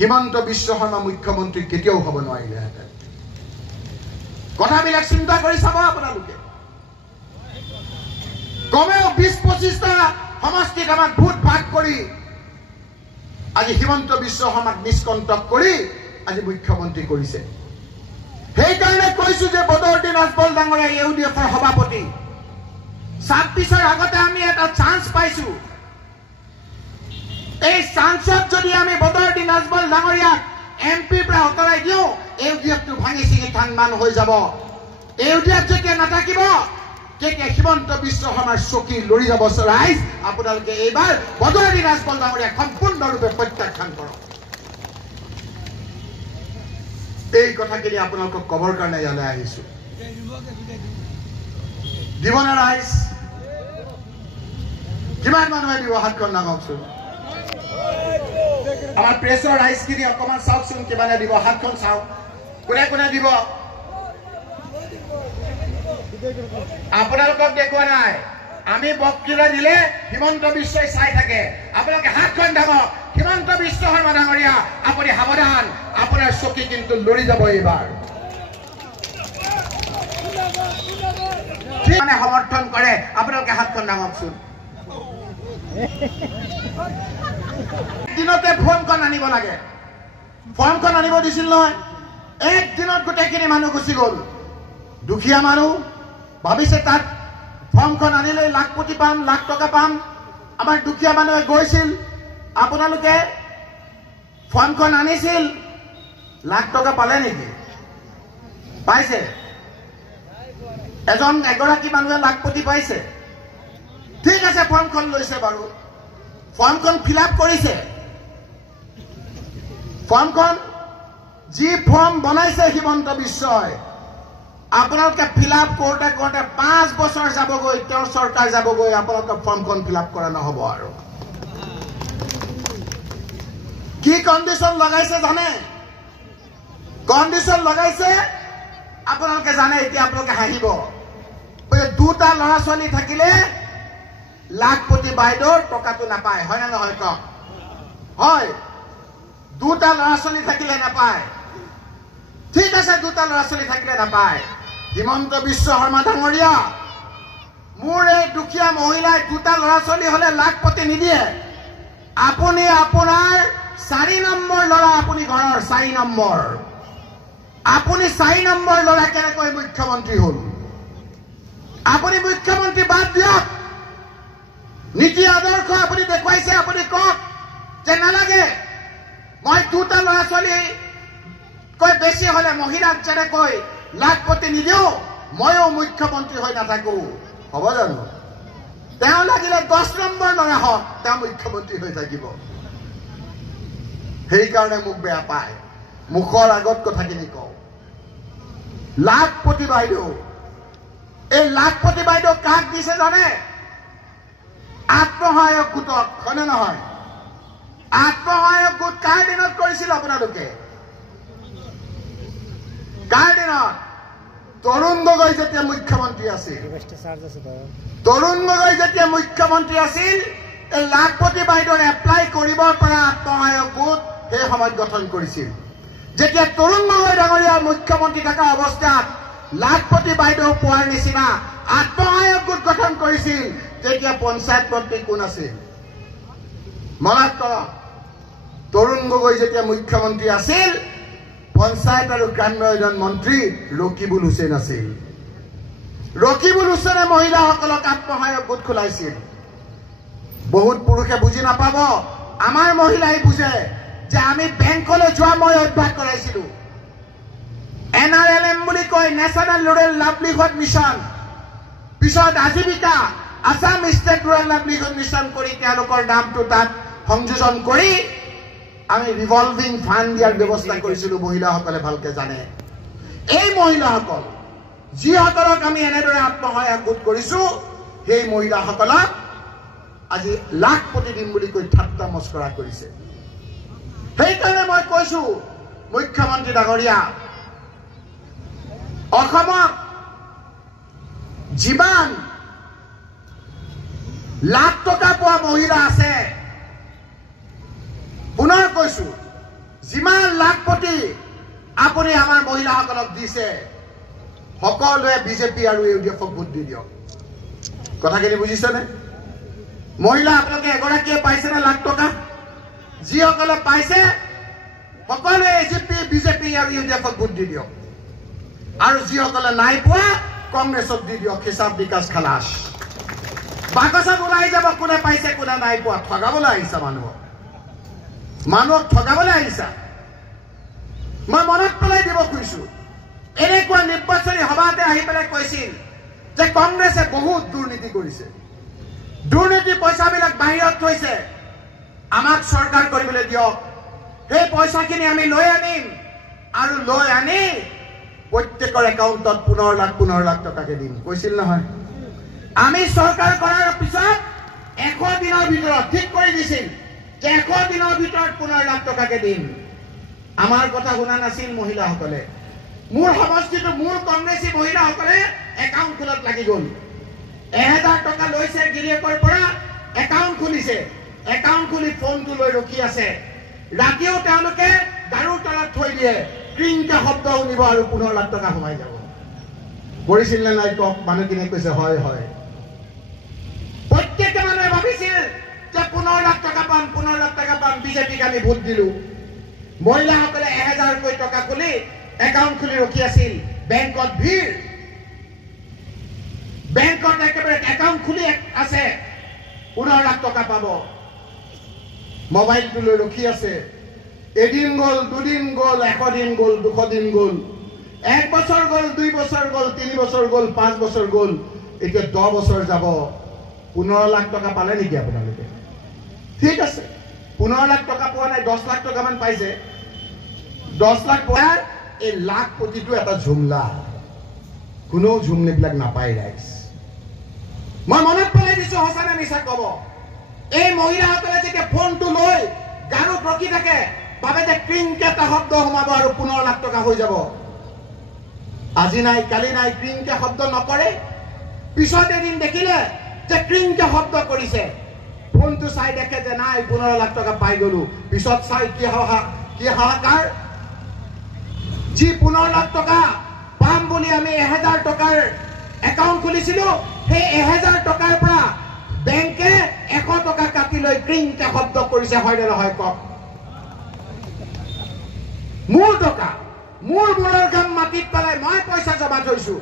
হিমন্ত বিশ্ব শৰ্মা মুখ্যমন্ত্ৰী কেতিয়াও হ'ব নোৱাৰিলেহেঁতেন। কথাবিলাক চিন্তা কৰি চাব আপোনালোকে। কমেও ২০-২৫টা সমষ্টিত আমাক ভোট ভাগ কৰি আজি হিমন্ত বিশ্ব শৰ্মাক নিষ্কণ্টক কৰি আজি মুখ্যমন্ত্ৰী কৰিছে। সেইকাৰণে কৈছো যে বদৰুদ্দিন আজমল ডাঙৰীয়া ইউডিএফৰ সভাপতি ২৬ৰ আগতে আমি এটা চান্স পাইছো। এই চান্সত যদি আমি বদৰুদ্দিন আজমল ডাঙৰীয়াক এমপিৰ পৰা আঁতৰাই দিওঁ, ইউডিএফটো ভাঙি চিঙি থান-মান হৈ যাব। ইউডিএফ যেতিয়া নাথাকিব তেতিয়া হিমন্ত বিশ্ব শৰ্মাৰ চকী লৰি যাব। ৰাইজ, আপোনালোকে এইবাৰ বদৰুদ্দিন আজমল ডাঙৰীয়াক সম্পূৰ্ণৰূপে প্ৰত্যাখ্যান কৰক। এই কথাখিনি আপোনালোকক কবৰ কাৰণে ইয়ালৈ আহিছো। দিবনে ৰাইজ? কিমান মানুহে দিব? হাতখন নাগকচোন। আমাৰ প্ৰেছৰ ৰাইজখিনি অকমান চাওকচোন, কিমানে দিব? হাতখন চাওক, কোনে কোনে দিব? আপোনালোকক দেখুৱা নাই। আমি বক্তৃতা দিলে হিমন্ত বিশ্বই চাই থাকে। আপোনালোকে হাতখন দাবক। হিমন্ত বিশ্ব শৰ্মা ডাঙৰীয়া, আপুনি সাৱধান, আপোনাৰ চকী কিন্তু লৰি যাব এইবাৰ। মানে সমৰ্থন কৰে আপোনালোকে হাতখন দাবকচোন। দিনতে ফৰ্মখন আনিব লাগে। ফৰ্মখন আনিব দিছিল নহয়, একদিনত গোটেইখিনি মানুহ গুচি গ'ল। দুখীয়া মানুহ ভাবিছে তাত ফৰ্মখন আনিলেই লাখপতি পাম, লাখ টকা পাম। আমাৰ দুখীয়া মানুহে গৈছিল, আপোনালোকে ফৰ্মখন আনিছিল, লাখ টকা পালে নেকি? পাইছে? এগৰাকী মানুহে লাখপতি পাইছে। ঠিক আছে, ফৰ্মখন লৈছে বাৰু, ফৰ্মখন ফিল আপ কৰিছে। ফৰ্মখন যি ফৰ্ম বনাইছে হিমন্ত বিশ্বই, আপোনালোকে ফিল আপ কৰোঁতে কৰোঁতে 5 বছৰ যাবগৈ, তেওঁৰ চৰকাৰ যাবগৈ, আপোনালোকে ফৰ্মখন ফিল আপ কৰা নহ'ব। আৰু কি কণ্ডিশ্যন লগাইছে জানে? কণ্ডিশ্যন লগাইছে আপোনালোকে জানে। এতিয়া আপোনালোকে হাঁহিব। দুটা ল'ৰা ছোৱালী থাকিলে লাখপতি বাইদেউৰ টকাটো নাপায়, হয় নে নহয় কওক? হয়, দুটা ল'ৰা ছোৱালী থাকিলে নাপায়। ঠিক আছে, দুটা ল'ৰা ছোৱালী থাকিলে নাপায়। হিমন্ত বিশ্ব শৰ্মা ডাঙৰীয়া, মোৰ এই দুখীয়া মহিলাই দুটা ল'ৰা ছোৱালী হলে লাখপতি নিদিয়ে। আপুনি আপোনাৰ 4 নম্বৰ ল'ৰা, আপুনি ঘৰৰ 4 নম্বৰ, আপুনি 4 নম্বৰ ল'ৰা কেনেকৈ মুখ্যমন্ত্ৰী হ'ল? আপুনি মুখ্যমন্ত্ৰী বাদ দিয়ক। নীতি আদৰ্শ আপুনি দেখুৱাইছে, আপুনি কওক যে নালাগে, মই দুটা ল'ৰা ছোৱালী কৈ বেছি হলে মহিলাক যেনেকৈ লাখপতি নিদিও, ময়ো মুখ্যমন্ত্ৰী হৈ নাথাকো। হ'ব জানো? তেওঁ লাগিলে 10 নম্বৰ ল'ৰা হওক, তেওঁ মুখ্যমন্ত্ৰী হৈ থাকিব। সেইকাৰণে মোক বেয়া পায়। মুখৰ আগত কথাখিনি কওঁ। লাখপতি বাইদেউ, এই লাখপতি বাইদেউ কাক দিছে জানে? আত্মসহায়ক গোটক, হয়নে নহয়? আত্মসহায়ক গোট কাৰ দিনত কৰিছিল আপোনালোকে? কাৰ দিনত? তৰুণ গগৈ যেতিয়া মুখ্যমন্ত্ৰী আছিল। তৰুণ গগৈ যেতিয়া মুখ্যমন্ত্ৰী আছিল, এই লাখপতি বাইদেউৰ এপ্লাই কৰিব পৰা আত্মসহায়ক গোট সেই সময়ত গঠন কৰিছিল। যেতিয়া তৰুণ গগৈ ডাঙৰীয়া মুখ্যমন্ত্ৰী থকা অৱস্থাত লাখপতি বাইদেউ পোৱাৰ নিচিনা আত্মসহায়ক গোট গঠন কৰিছিল, তেতিয়া পঞ্চায়ত মন্ত্ৰী কোন আছিল? মনত কৰক। তৰুণ গগৈ যেতিয়া মুখ্যমন্ত্ৰী আছিল, পঞ্চায়ত আৰু গ্ৰাম্য উন্নয়ন মন্ত্ৰী ৰকিবুল হুছেইন আছিল। ৰকিবুল হুছেইনে মহিলাসকলক আত্মসহায়ক গোট খোলাইছিল। বহুত পুৰুষে বুজি নাপাব, আমাৰ মহিলাই বুজে যে আমি বেংকলৈ যোৱা মই অভ্যাস কৰাইছিলো। NRLM বুলি কয়, নেশ্যনেল ৰুৰেল লাইভলিহুড মিছন। পিছত Aajeevika, Assam state rural livelihood mission কৰি তেওঁলোকৰ নামটো তাত সংযোজন কৰি আমি ৰিভলভিং ফাণ্ড দিয়াৰ ব্যৱস্থা কৰিছিলো। মহিলাসকলে ভালকে জানে। এই মহিলাসকল যিসকলক আমি এনেদৰে আত্মসহায়ক গোট কৰিছো, সেই মহিলাসকলক আজি লাখপতি দিম বুলি কৈ ঠাট্টা মস্কৰা কৰিছে। সেইকাৰণে মই কৈছো, মুখ্যমন্ত্ৰী ডাঙৰীয়া, অসমত যিমান লাখ টকা পোৱা মহিলা আছে, পুনৰ কৈছো, যিমান লাখপতি আপুনি আমাৰ মহিলাসকলক দিছে সকলোৱে বিজেপি আৰু ইউডিএফক ভোট দি দিয়ক কথাখিনি বুজিছেনে মহিলা আপোনালোকে এগৰাকীয়ে পাইছেনে লাখ টকা যিসকলে পাইছে সকলোৱে এজিপি বিজেপি আৰু ইউডিএফক ভোট দি দিয়ক আৰু যিসকলে নাই পোৱা কংগ্ৰেছক দি দিয়ক হিচাপ বিকাশ খালাস বাকচত ওলাই যাব কোনে পাইছে কোনে নাই পোৱা ঠগাবলৈ আহিছা মানুহক ঠগাবলৈ আহিছা মই মনত পেলাই দিব খুজিছো এনেকুৱা নিৰ্বাচনী সভাতে আহি পেলাই কৈছিল যে কংগ্ৰেছে বহুত দুৰ্নীতি কৰিছে দুৰ্নীতি পইচাবিলাক বাহিৰত থৈছে আমাক চৰকাৰ কৰিবলৈ দিয়ক সেই পইচাখিনি আমি লৈ আনিম আৰু লৈ আনি প্ৰত্যেকৰ একাউণ্টত 15 লাখ টকাকে দিম কৈছিল নহয় আমি চৰকাৰ কৰাৰ পিছত 100 দিনৰ ভিতৰত ঠিক কৰি দিছিল যে 100 দিনৰ ভিতৰত 15 লাখ টকাকে দিম আমাৰ কথা শুনা নাছিল মহিলাসকলে মোৰ সমষ্টিটো মোৰ কংগ্ৰেছী মহিলাসকলে একাউণ্ট খোলাত লাগি গ'ল 1000 টকা লৈছে গিৰিয়েকৰ পৰা একাউণ্ট খুলিছে একাউণ্ট খুলি ফোনটো লৈ ৰখি আছে ৰাতিও তেওঁলোকে গাৰুৰ তলত থৈ দিয়ে ক্ৰিংকে শব্দ শুনিব আৰু 15 লাখ টকা সোমাই যাব কৰিছিল নে নাই কওক মানুহখিনিয়ে কৈছে হয় হয় প্ৰত্যেকে মানুহে ভাবিছিল যে 15 লাখ টকা পাম বিজেপিক আমি ভোট দিলো মহিলাসকলে 1000 কৈ টকা খুলি একাউণ্ট খুলি ৰখি আছিল বেংকত ভিৰ বেংকত একেবাৰে একাউণ্ট খুলি আছে 15 লাখ টকা পাব মোবাইলটো লৈ ৰখি আছে এদিন গ'ল দুদিন গ'ল 100 দিন গ'ল 200 দিন গ'ল 1 বছৰ গ'ল 2 বছৰ গ'ল 3 বছৰ গ'ল 5 বছৰ গ'ল এতিয়া 10 বছৰ যাব 15 লাখ টকা পালে নেকি আপোনালোকে ঠিক আছে 15 লাখ টকা পোৱা নাই 10 লাখ টকা মান পাইছে 10 লাখ পোৱাৰ এই লাখ কোটিটো এটা ঝুমলা কোনো ঝুমলিবিলাক নাপায় ৰাইজ মই মনত পেলাই দিছো সঁচানে মিছা ক'ব এই মহিলাসকলে যেতিয়া ফোনটো লৈ গাৰুত ৰখি থাকে ভাবে যে ক্ৰিংকে এটা শব্দ সোমাব আৰু 15 লাখ টকা হৈ যাব আজি নাই কালি নাই ক্ৰিংকে শব্দ নকৰে পিছত এদিন দেখিলে যে ক্ৰিংকে শব্দ কৰিছে ফোনটো চাই দেখে যে নাই 15 লাখ টকা পাই গলো পিছত চাই কি হাহাকাৰ যি 15 লাখ টকা পাম বুলি আমি 1000 টকাৰ একাউণ্ট খুলিছিলো সেই 1000 টকাৰ পৰা বেংকে 100 টকা কাটি লৈ ক্ৰিংকে শব্দ কৰিছে হয় নে নহয় কওক মোৰ টকা মোৰ মূৰৰ গাম মাটিত পেলাই মই পইচা জমা থৈছো